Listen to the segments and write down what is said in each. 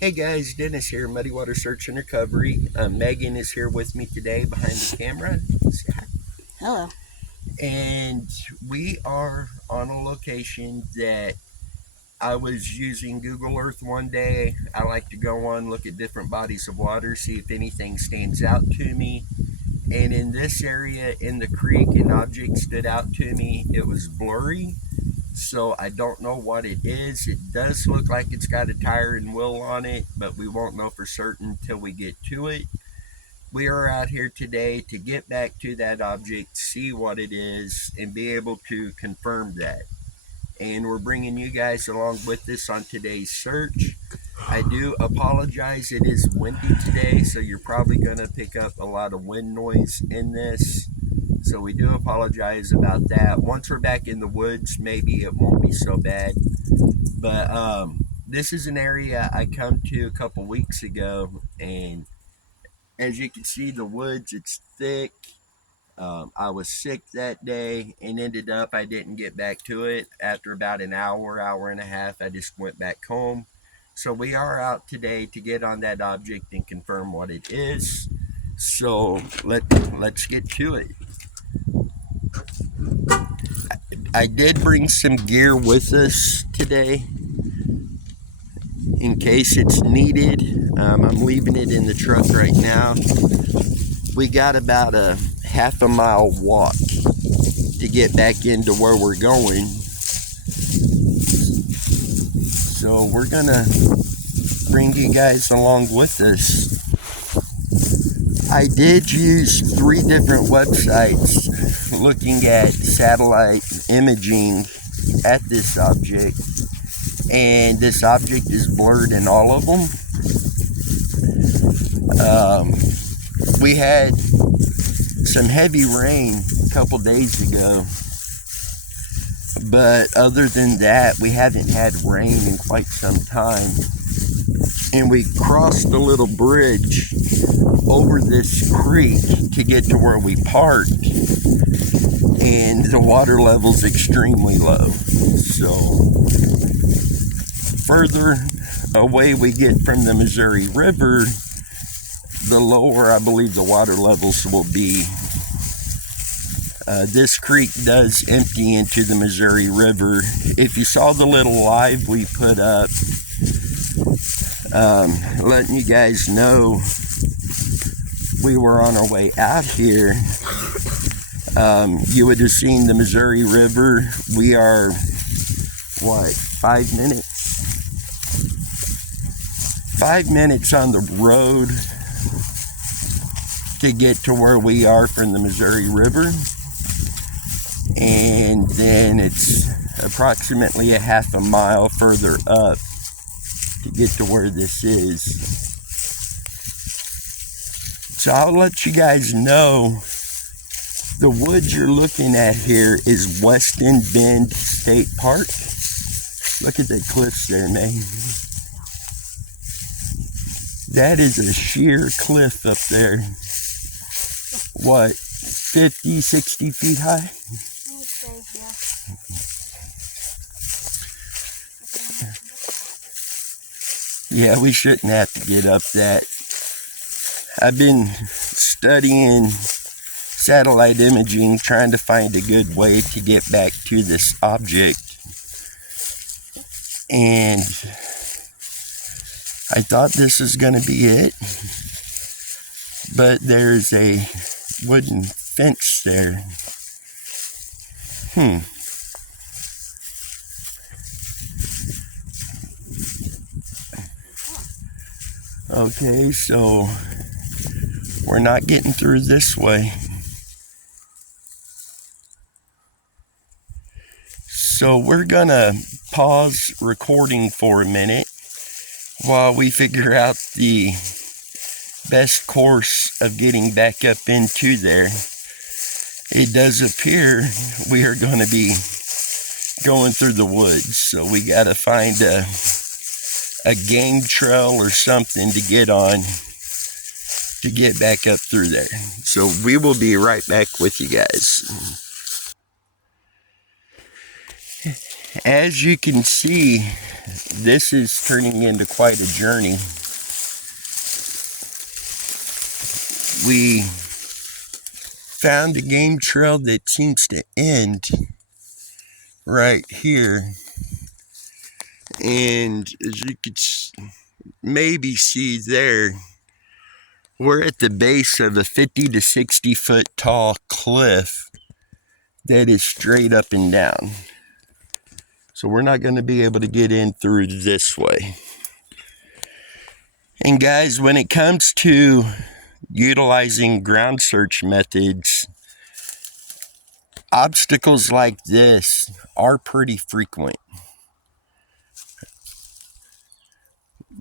Hey guys, Dennis here, Muddy Water Search and Recovery. Megan is here with me today behind the camera. Say hi. Hello. And we are on a location that I was using Google Earth one day. I like to go on, look at different bodies of water, see if anything stands out to me. And in this area in the creek, an object stood out to me. It was blurry, so I don't know what it is. It does look like it's got a tire and wheel on it, but we won't know for certain until we get to it. We are out here today to get back to that object, see what it is, and be able to confirm that. And we're bringing you guys along with us on today's search. I do apologize, it is windy today, so you're probably going to pick up a lot of wind noise in this. So we do apologize about that. Once we're back in the woods, maybe it won't be so bad. But this is an area I come to a couple weeks ago, and as you can see, the woods, it's thick. I was sick that day and ended up, I didn't get back to it. After about an hour and a half, I just went back home. So we are out today to get on that object and confirm what it is. So let's get to it. I did bring some gear with us today in case it's needed. I'm leaving it in the truck right now. We got about a half a mile walk to get back into where we're going. So we're gonna bring you guys along with us. I did use 3 different websites looking at satellite imaging at this object, and this object is blurred in all of them. We had some heavy rain a couple days ago, but other than that, we haven't had rain in quite some time. And we crossed a little bridge over this creek to get to where we parked, and the water level's extremely low. So further away we get from the Missouri River, the lower I believe the water levels will be. This creek does empty into the Missouri River. If you saw the little live we put up, letting you guys know we were on our way out here, you would have seen the Missouri River. We are, 5 minutes? 5 minutes on the road to get to where we are from the Missouri River. And then it's approximately a half a mile further up to get to where this is. So I'll let you guys know, the woods you're looking at here is Weston Bend State Park. Look at the cliffs there, man. That is a sheer cliff up there. 50, 60 feet high? Yeah, we shouldn't have to get up that. I've been studying satellite imaging, trying to find a good way to get back to this object. And I thought this was going to be it. But there's a wooden fence there. Okay, so we're not getting through this way. So we're gonna pause recording for a minute while we figure out the best course of getting back up into there. It does appear we are going to be going through the woods, so we got to find a game trail or something to get on to get back up through there. So we will be right back with you guys. As you can see, this is turning into quite a journey. We found a game trail that seems to end right here. And as you could maybe see there, we're at the base of a 50 to 60 foot tall cliff that is straight up and down. So we're not going to be able to get in through this way. And guys, when it comes to utilizing ground search methods, obstacles like this are pretty frequent.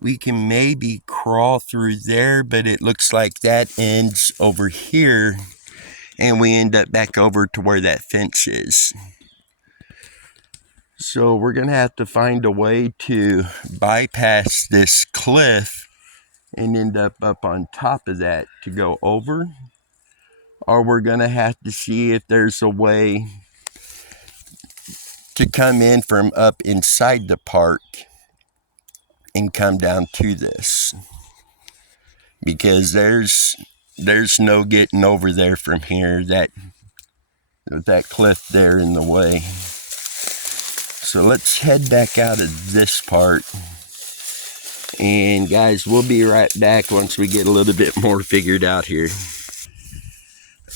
We can maybe crawl through there, but it looks like that ends over here, and we end up back over to where that fence is. So we're gonna have to find a way to bypass this cliff and end up on top of that to go over, or we're gonna have to see if there's a way to come in from up inside the park and come down to this, because there's no getting over there from here, that cliff there in the way. So let's head back out of this part, and guys, we'll be right back once we get a little bit more figured out here.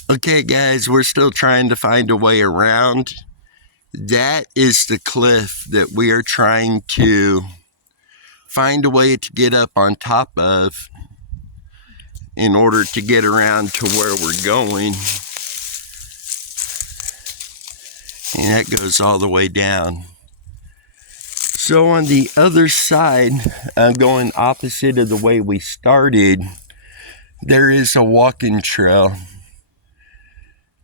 Okay guys, we're still trying to find a way around. That is the cliff that we are trying to find a way to get up on top of in order to get around to where we're going. And that goes all the way down. So on the other side, going opposite of the way we started, there is a walking trail.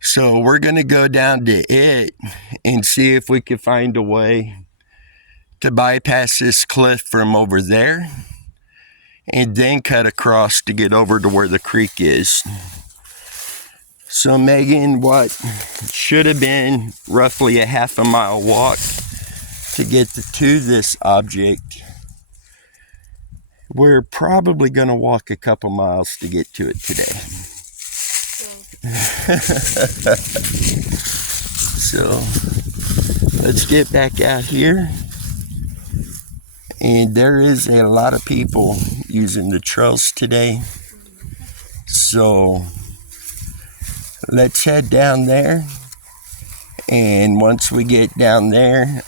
So we're gonna go down to it and see if we can find a way to bypass this cliff from over there and then cut across to get over to where the creek is. So Megan, what should have been roughly a half a mile walk to get to this object, we're probably going to walk a couple miles to get to it today. So let's get back out here. And there is a lot of people using the trails today. So let's head down there. And once we get down there,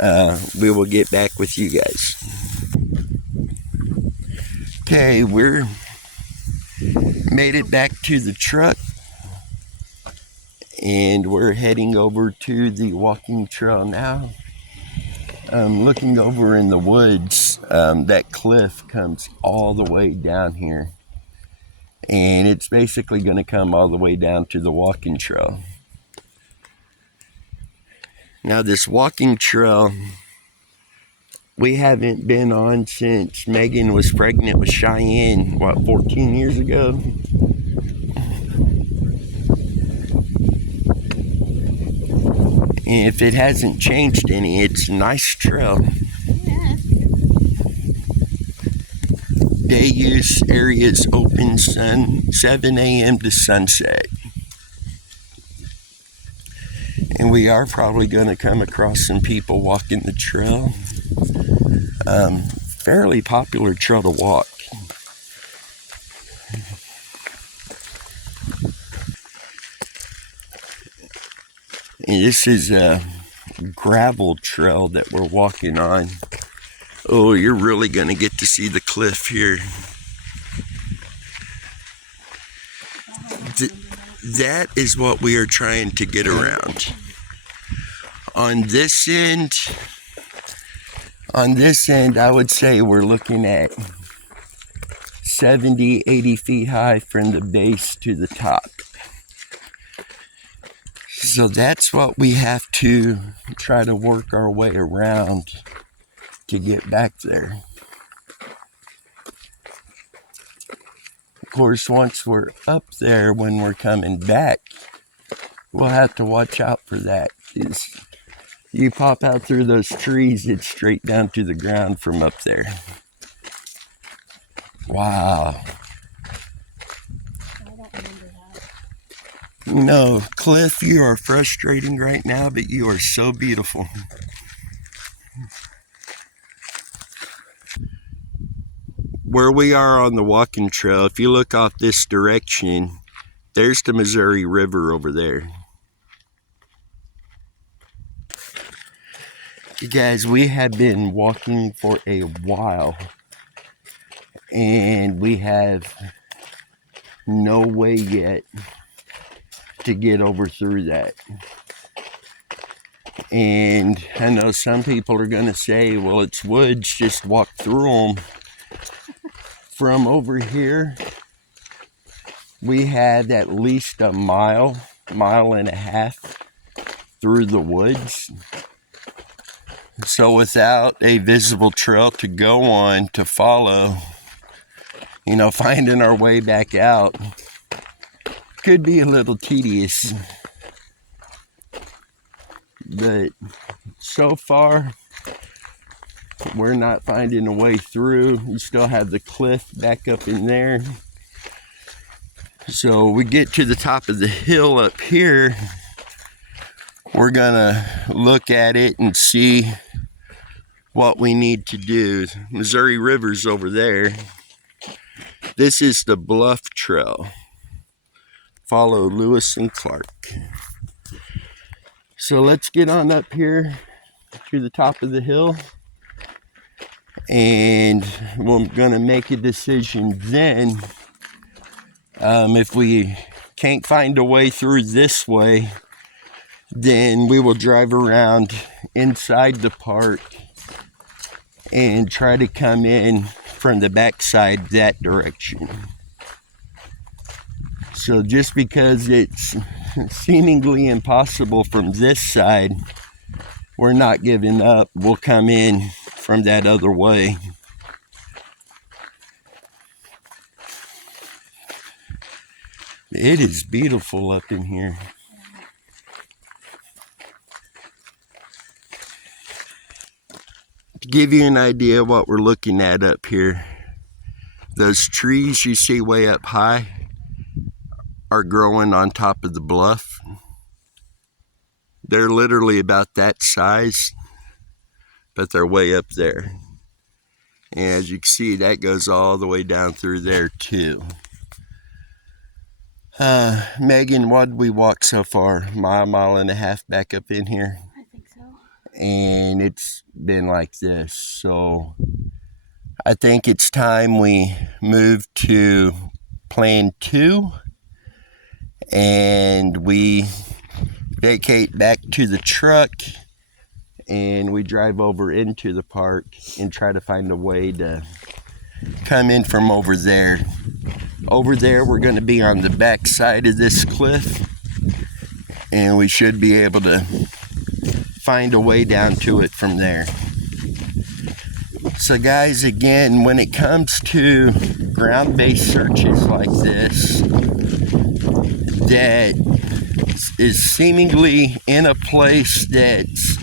we will get back with you guys. Okay, we're made it back to the truck. And we're heading over to the walking trail now. Looking over in the woods, that cliff comes all the way down here. And it's basically going to come all the way down to the walking trail. Now this walking trail, we haven't been on since Megan was pregnant with Cheyenne, 14 years ago? And if it hasn't changed any, it's a nice trail. Yeah. Day use areas open 7 a.m. to sunset. And we are probably going to come across some people walking the trail. Fairly popular trail to walk. And this is a gravel trail that we're walking on. Oh, you're really going to get to see the cliff here. That is what we are trying to get around. On this end, I would say we're looking at 70, 80 feet high from the base to the top. So that's what we have to try to work our way around to get back there. Of course, once we're up there, when we're coming back, we'll have to watch out for that. You pop out through those trees, it's straight down to the ground from up there. Wow. I don't remember that. No, Cliff, you are frustrating right now, but you are so beautiful. Where we are on the walking trail, if you look off this direction, there's the Missouri River over there. You guys, we have been walking for a while, and we have no way yet to get over through that. And I know some people are going to say, well, it's woods, just walk through them. From over here, we had at least a mile and a half through the woods. So without a visible trail to go on, to follow, finding our way back out could be a little tedious. But so far, we're not finding a way through. We still have the cliff back up in there. So we get to the top of the hill up here. We're gonna look at it and see what we need to do. Missouri River's over there. This is the Bluff Trail. Follow Lewis and Clark. So let's get on up here to the top of the hill, and we're gonna make a decision then. If we can't find a way through this way, then we will drive around inside the park and try to come in from the backside that direction. So just because it's seemingly impossible from this side, we're not giving up. We'll come in from that other way. It is beautiful up in here. To give you an idea of what we're looking at up here, those trees you see way up high are growing on top of the bluff. They're literally about that size, but they're way up there. And as you can see, that goes all the way down through there too. Megan, what did we walk so far? Mile and a half back up in here? I think so. And it's been like this. So I think it's time we move to plan 2 and we vacate back to the truck and we drive over into the park and try to find a way to come in from over there. Over there, we're going to be on the back side of this cliff, and we should be able to find a way down to it from there. So guys, again, when it comes to ground-based searches like this, that is seemingly in a place that's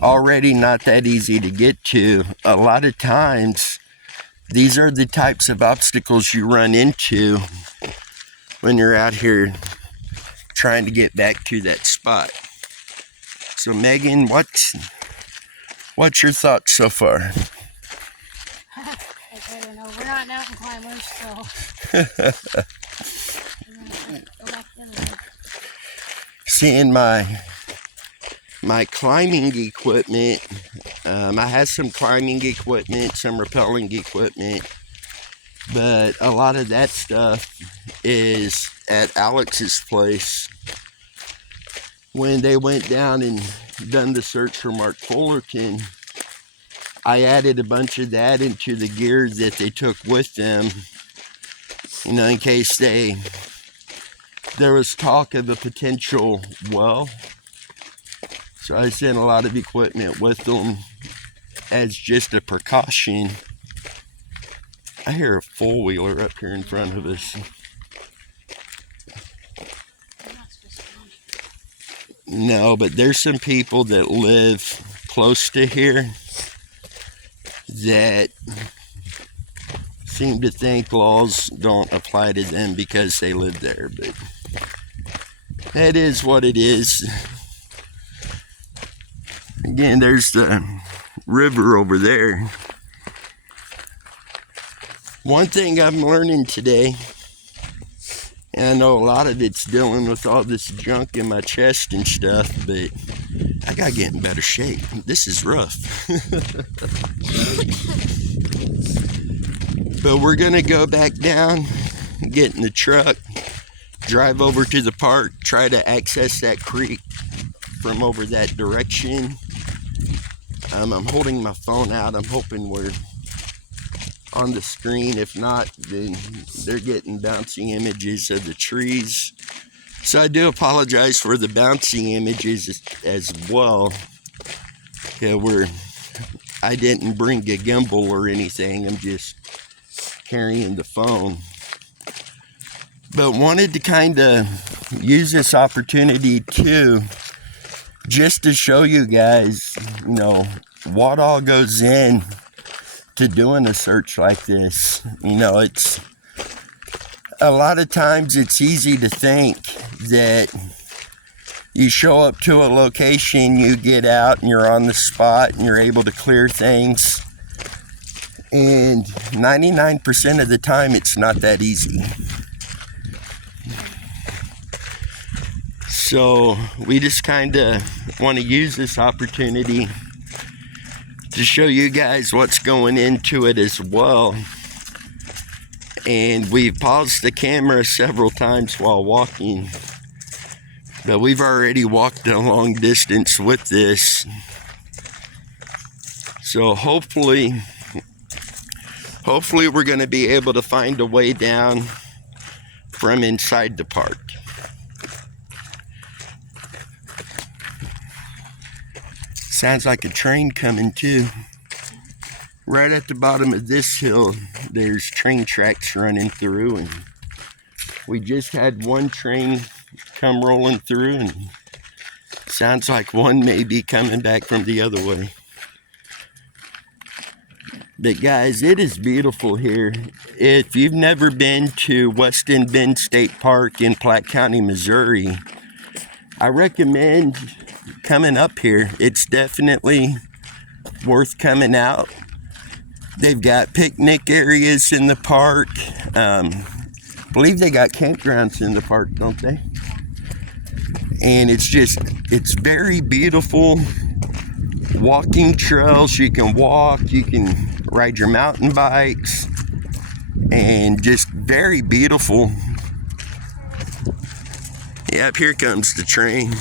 already not that easy to get to, a lot of times these are the types of obstacles you run into when you're out here trying to get back to that spot. So Megan, what's your thoughts so far? I don't know. We're not mountain climbers, so we're gonna go back the other way. Seeing my climbing equipment, I have some climbing equipment, some rappelling equipment, but a lot of that stuff is at Alex's place. When they went down and done the search for Mark Fullerton, I added a bunch of that into the gear that they took with them, in case there was talk of a potential well. So I sent a lot of equipment with them as just a precaution. I hear a four-wheeler up here in front of us. No, but there's some people that live close to here that seem to think laws don't apply to them because they live there, but that is what it is. Again, there's the river over there. One thing I'm learning today, and I know a lot of it's dealing with all this junk in my chest and stuff, but I gotta get in better shape. This is rough. But we're gonna go back down, get in the truck, drive over to the park, try to access that creek from over that direction. I'm holding my phone out. I'm hoping we're on the screen. If not, then they're getting bouncy images of the trees. So I do apologize for the bouncy images as well. Yeah, I didn't bring a gimbal or anything. I'm just carrying the phone. But wanted to kind of use this opportunity too, just to show you guys, you know, what all goes in to doing a search like this. You know, it's a lot of times it's easy to think that you show up to a location, you get out and you're on the spot and you're able to clear things. And 99% of the time, it's not that easy. So we just kind of want to use this opportunity to show you guys what's going into it as well. And we've paused the camera several times while walking, but we've already walked a long distance with this. So hopefully we're going to be able to find a way down from inside the park. Sounds like a train coming too. Right at the bottom of this hill, there's train tracks running through, and we just had one train come rolling through, and sounds like one may be coming back from the other way. But guys, it is beautiful here. If you've never been to Weston Bend State Park in Platte County, Missouri, I recommend coming up here. It's definitely worth coming out. They've got picnic areas in the park. I believe they got campgrounds in the park, don't they? And it's very beautiful. Walking trails, you can walk, you can ride your mountain bikes, and just very beautiful. Yep, here comes the train.